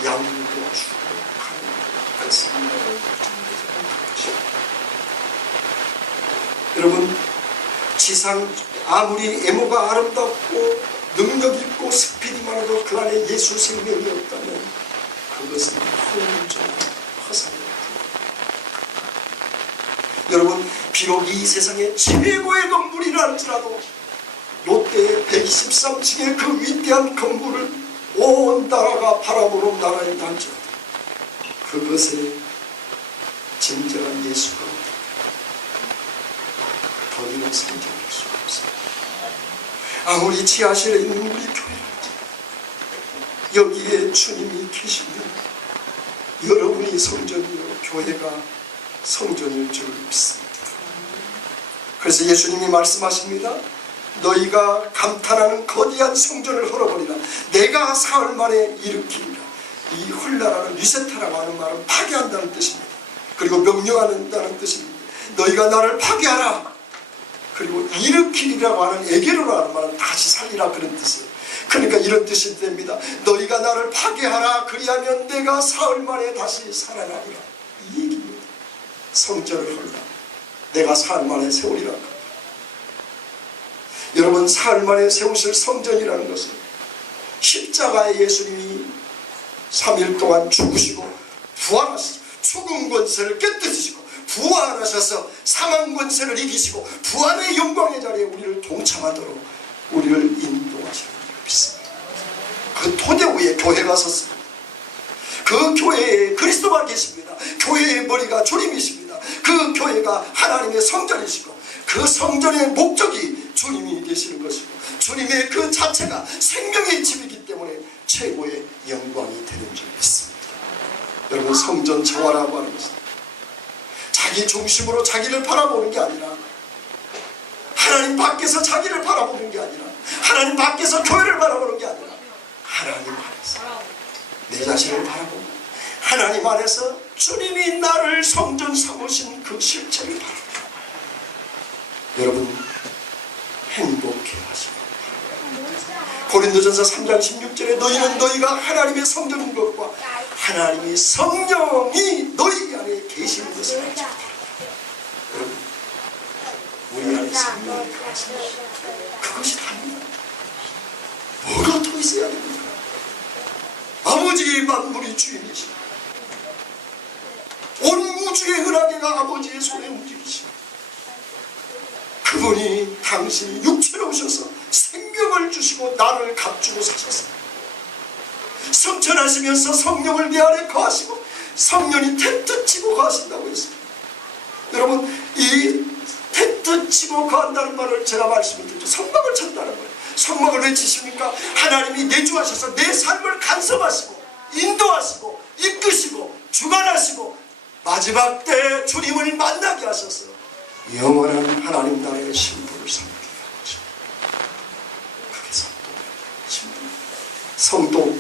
양육도 주고 가는 그 생명을 부정하지 못할 것입니다. 여러분 지상 아무리 외모가 아름답고 능력있고 스피디 많아도 그 안에 예수 생명이 없다면 그것은 혼종의 허상입니다. 여러분 비록 이 세상의 최고의 건물이라 할지라도 롯데 123층의 그 위대한 건물을 온 나라가 바라보는 나라에 할지라도 그것에 진정한 예수가 없다. 더이는 성장할 수가 없습니다. 아무리 지하실에 있는 우리 교회랄지 여기에 주님이 계시면 여러분이 성전이요 교회가 성전일 줄 믿습니다. 그래서 예수님이 말씀하십니다. 너희가 감탄하는 거대한 성전을 헐어버리라. 내가 사흘 만에 일으키리라. 이 헐라라는 리세타라고 하는 말은 파괴한다는 뜻입니다. 그리고 명령한다는 뜻입니다. 너희가 나를 파괴하라. 그리고 일으키리라고 하는 에게로라는 말은 다시 살리라, 그런 뜻이에요. 그러니까 이런 뜻이 됩니다. 너희가 나를 파괴하라. 그리하면 내가 사흘 만에 다시 살아나리라. 이 얘기입니다. 성전을 헐라. 내가 사흘 만에 세우리라. 여러분, 사흘 만에 세우실 성전이라는 것은 십자가에 예수님이 3일 동안 죽으시고 부활하시고 죽은 권세를 깨뜨리시고 부활하셔서 사망 권세를 이기시고 부활의 영광의 자리에 우리를 동참하도록 우리를 인도하시는 줄 믿습니다. 그 토대 위에 교회가 섰습니다. 그 교회에 그리스도가 계십니다. 교회의 머리가 주님이십니다. 그 교회가 하나님의 성전이시고 그 성전의 목적이 주님이 되시는 것이고 주님의 그 자체가 생명의 집이기 때문에 최고의 영광이 되는 줄 믿습니다. 여러분, 성전 정화라고 하는 것은 자기 중심으로 자기를 바라보는 게 아니라 하나님 밖에서 자기를 바라보는 게 아니라 하나님 밖에서 교회를 바라보는 게 아니라 하나님 안에서 내 자신을 바라보고 하나님 안에서 주님이 나를 성전 삼으신 그 실체를 바라보고 여러분 행복해 하시고 고린도전서 3장 16절에 너희는 너희가 하나님의 성전인 것과 하나님의 성령이 너희 안에 계시는 것을 알지 못하라. 여러분, 우리 안에 성령이 계시는 그것이 답니다. 뭐가 더 있어야 됩니까? 아버지의 만물이 주인이시고 온 우주의 은하계가 아버지의 손에 움직이시고 그분이 당신이 육체로 오셔서 생명을 주시고 나를 감추고 사셨습니다. 성천하시면서 성령을 내 안에 거하시고 성령이 텐트 치고 거하신다고 했습니다. 여러분, 이 텐트 치고 거한다는 말을 제가 말씀을 드렸죠. 성막을 쳤다는 거예요. 성막을 왜 치십니까? 하나님이 내주하셔서 내 삶을 간섭하시고 인도하시고 이끄시고 주관하시고 마지막 때 주님을 만나게 하셔서 영원한 하나님 나라의 신부를 삼게 하죠. 그게 성도예요. 신부. 성도,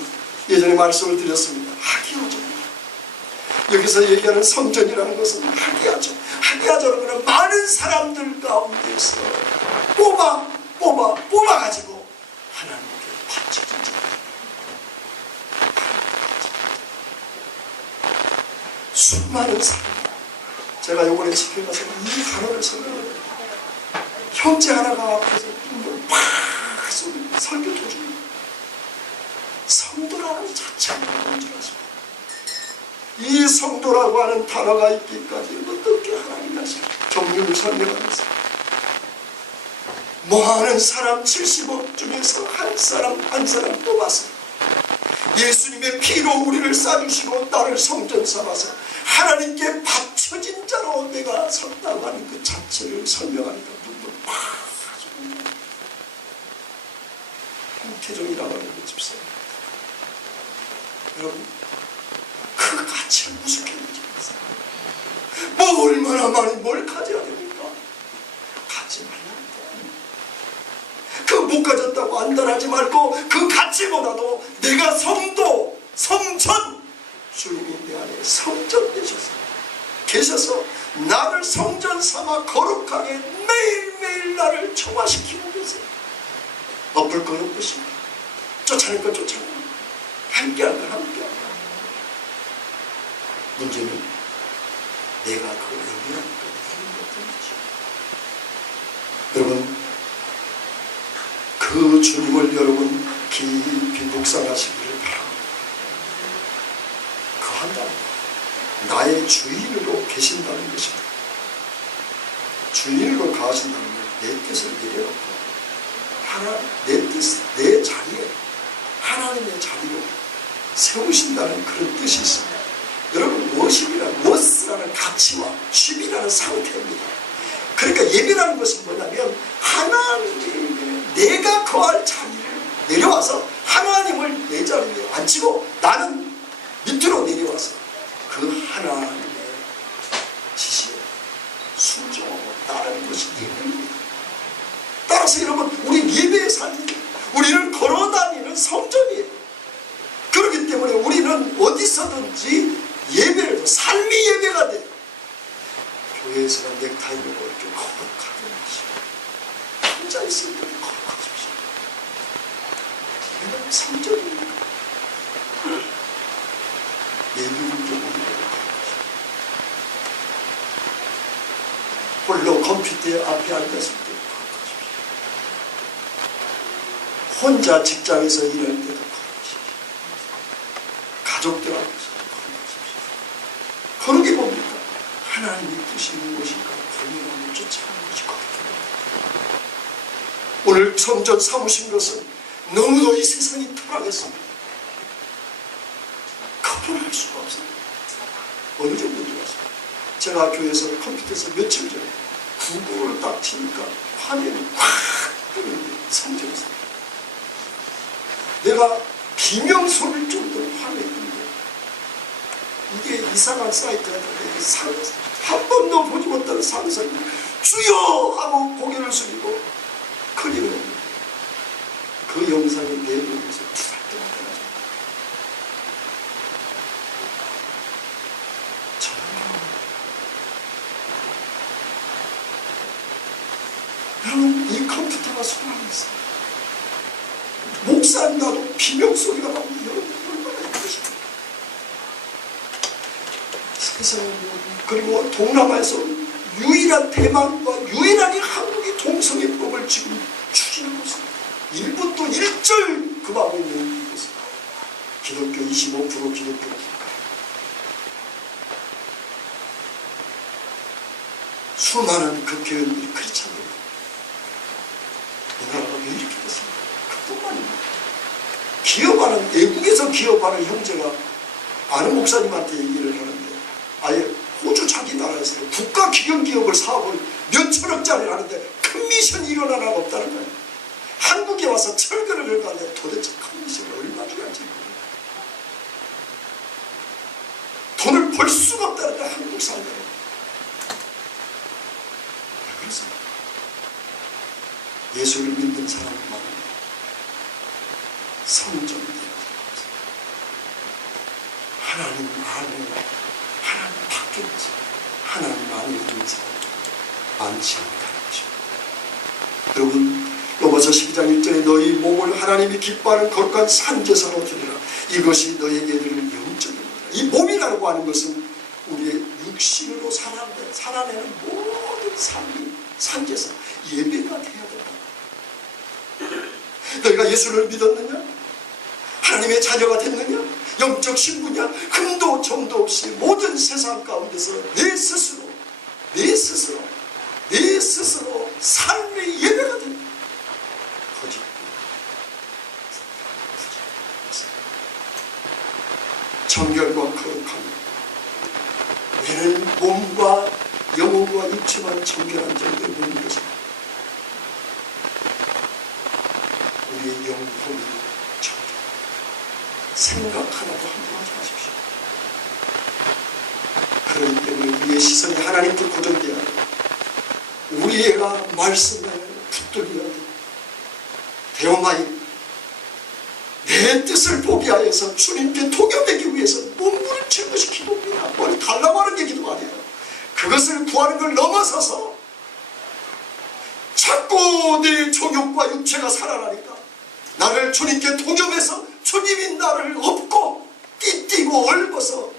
예전에 말씀을 드렸습니다. 하기하죠. 여기서 얘기하는 성전이라는 것은 하기하죠. 하기하자는 것은 많은 사람들 가운데서 뽑아가지고 하나님께 바쳐진 자. 수많은 사람. 제가 요번에 집회 가서 이 단어를 설명을 형제 하나가 앞에서 눈물 팍 쏘는 설교 도중에 성도라는 자체가 뭔 줄 아십니까? 이 성도라고 하는 단어가 있기까지 어떻게 하나님이 하실까? 경륜을 설명하면서 많은 사람 70억 중에서 한 사람 뽑아서 예수님의 피로 우리를 싸주시고 나를 성전 삼아서 하나님께 바쳐진 자로 내가 섰다고 하는 그 자체를 설명하니까 눈물 팍 하죠. 홍태종이라고 하는 게 집사님, 여러분 그 가치를 무색했는지 모르겠어요. 뭐 얼마나 많이 뭘 가져야 됩니까? 가지 말라니까. 그 못 가졌다고 안달하지 말고 그 가치보다도 내가 성도, 성전, 주님이 내 안에 성전 되셔서 계셔서 나를 성전 삼아 거룩하게 매일매일 나를 정화시키는 것을 엎을 건 엎으시고 쫓아낼 건 쫓아내고 함께할 건 함께하고 문제는 내가 그걸 의미하니까 하는 것뿐이죠. 여러분, 그 주님을 여러분 깊이 묵상하시기를 바랍니다. 그 한다는 나의 주인으로 계신다는 것입니다. 주인으로 가신다는 건 내 뜻을 내려놓고 내 뜻, 내 자리에 하나님의 자리로 세우신다는 그런 뜻이 있습니다. 여러분, 워십이라는 가치와 쉼이라는 상태입니다. 그러니까 예배라는 것은 뭐냐면 하나님의 내가 거할 자리를 내려와서 하나님을 내 자리에 앉히고 나는 밑으로 내려와서 그 하나님의 지시에 순종하고 따르는 것이 예배입니다. 따라서 여러분, 우리 교회에서는 넥타이를 이렇게 거룩하게 하시고 혼자 있을 때도 거룩하십시오. 왜냐하면 성전이니까. 예비군적으로 홀로 컴퓨터 앞에 앉았을 때 거룩하십시오. 혼자 직장에서 일할 때도 거룩하십시오. 가족들 앞에서 거룩하십시오. 거룩이 뭡니까? 하나님이 부시는 것인가 본인을 쫓아가는 것이 거룩입니다. 오늘 성전 삼으신 것은 너무도 이 세상이 타락했습니다. 커플할 수가 없습니다. 어느 정도 들어왔습니다. 제가 교회에서 컴퓨터에서 며칠 전에 구글을 딱 치니까 화면이 확 뜨는 게 성전에서 내가 비명소리를 정도로 화면이 뜨는데 이게 이상한 사이트가 한 번도 보지 못하는 상상이 주여 하고 고개를 숙이고 클릭을 합니다. 그 영상이 내부에서 투닥투닥 여러분, 이 컴퓨터가 소망이 있어요. 목사님 나도 비명소리가 나오면 여러분 얼마나 힘드십니까? 세상은 그리고 동남아에서 유일한 대만과 유일하게 한국이 동성애법을 지금 추진하고 있습니다. 일본도 일절 금하고 있는 곳은 기독교 25% 기독교 국가. 수많은 극교인들이 크리스찬들. 이 나라가 왜 이렇게 됐습니까? 그뿐만입니다. 기업하는, 외국에서 기업하는 형제가 아는 목사님한테 얘기를 하는데 아예 호주 자기 나라에서 국가 기금 기업을 사업을 몇 천억짜리를 하는데 커미션이 일원 하나 없다는 거예요. 한국에 와서 철거를 하는데 도대체 커미션을 얼마 주는지 돈을 벌 수가 없다는 거예요. 한국 사람들은. 그래서 예수를 믿는 사람만 성전이 하나님 안에 하나님 밖에 있지 하나님 안에 있는 사람 많지 않다는 것입니다. 여러분 로마서 12장 1절에 너희 몸을 하나님이 기뻐하는 거룩한 산제사로 드리라. 이것이 너희에게 드릴 영적입니다. 이 몸이라고 하는 것은 우리의 육신으로 살아내는 모든 삶이 산제사 예배가 되어야 된다. 너희가 예수를 믿었느냐? 하나님의 자녀가 됐느냐? 영적 신부냐? 흠도 점도 없이 모든 세상 가운데서 내 스스로 삶의 예배가 된다. 거짓. 정결과 거룩함. 우리는 몸과 영혼과 육체만 정결한 정도에 보는 것입니다. 우리의 영혼이 정결. 생각 하나도 함부로 하지 마십시오. 그렇기 때문에 우리의 시선이 하나님께 고정되어야 돼요. 우리가 말씀에 붙들려야 돼요. 대오마이 내 뜻을 보게 하여서 주님께 동역되기 위해서 몸부림치는 치는 것이 기도입니다. 머리 달라고 하는 게 기도가 아니에요. 그것을 구하는 걸 넘어서서 자꾸 내 정욕과 육체가 살아나니까 나를 주님께 동역해서 주님이 나를 업고 띠띠고 얽어서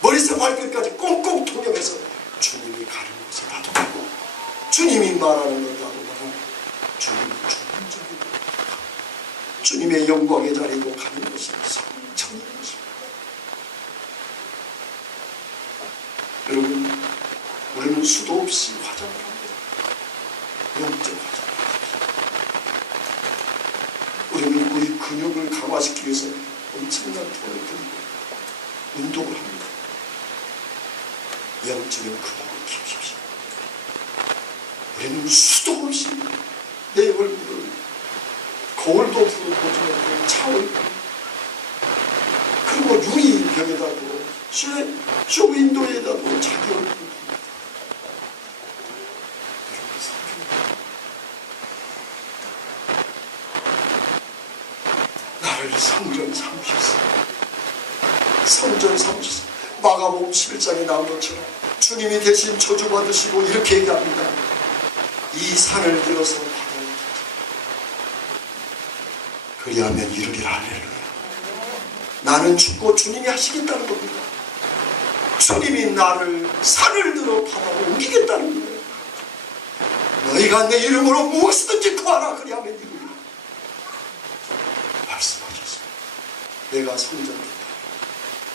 머리에서 발끝까지 꽁꽁 동역해서 주님이 가는 곳에 나도 가고 주님이 말하는 것 나도 가고 주님이 주는 자리도 주님의 영광의 자리도 가는 것이 성천인 것입니다. 여러분, 우리는 수도 없이 화장을 합니다. 영적 화장. 우리는 우리 근육을 강화시키기 위해서 엄청난 돈을 들이고 운동을 합니다. 영적인 근육을 키우십시오. 우리는 수도 없이 내 얼굴을 거울도 불을 보존하고 차올 그리고 유리병에다 두고 쇼윈도에다 두고 자기 얼굴을 봅니다. 나를 성전 삼으셨어. 성전 삼으셨어. 마가복음 11장에 나온 것처럼 주님이 대신 저주받으시고 이렇게 얘기합니다. 이 산을 들어서 바다에 그리하면 이르리라. 할렐루야. 나는 죽고 주님이 하시겠다는 겁니다. 주님이 나를 산을 들어 바다로 옮기겠다는 거예요. 너희가 내 이름으로 무엇이든지 구하라. 그리하면 이루리라. 말씀하셨습니다. 내가 성전됐다.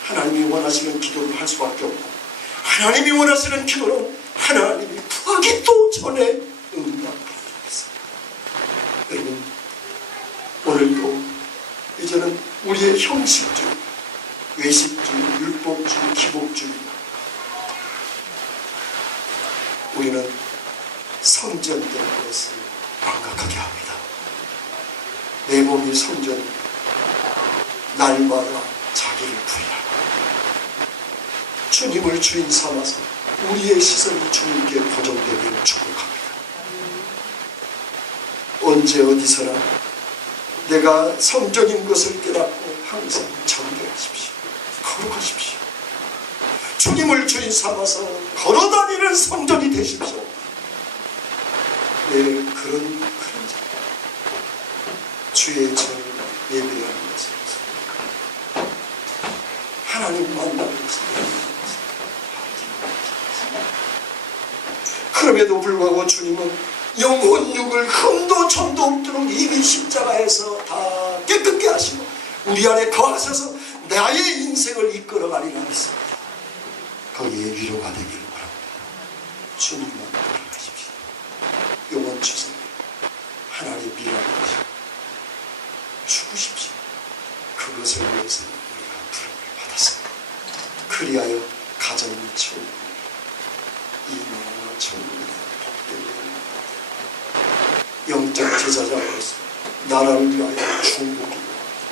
하나님이 원하시는 기도를 할 수밖에 없고, 하나님이 원하시는 기도는 하나님이 구하기도 전에 응답하셨습니다. 여러분, 오늘도 이제는 우리의 형식주의, 외식주의, 율법주의, 기복주의, 우리는 성전된 것을 망각하게 합니다. 내 몸이 성전입니다. 날마다 자기를 부인하고 주님을 주인 삼아서 우리의 시선이 주님께 고정되기를 축복합니다. 언제 어디서나 내가 성전인 것을 깨닫고 항상 정결하십시오. 거룩하십시오. 주님을 주인 삼아서 걸어다니는 성전이 되십시오. 그런 자, 주의 전을 예배하는 것을 하나님 만나는 것을 그럼에도 불구하고 주님은 영혼 육을 흠도 점도 없도록 이미 십자가에서 다 깨끗게 하시고 우리 안에 거하셔서 나의 인생을 이끌어가리라 했습니다. 거기에 위로가 되기를 바랍니다. 주님만 따라가십시오. 영원 주세요. 하나님 미라는 것이 죽으십시오. 그것을 위해서 우리가 부름을 받았습니다. 그리하여 가정이 천국이 이 나라가 천국이 영적 제자자로서 나라를 위하여 중보기도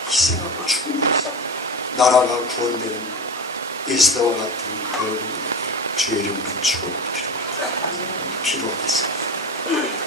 희생하고 죽음이 있어 나라가 구원되는 에스더와 같은 여러분 주의 이름으로 축원드립니다. 기도하겠습니다.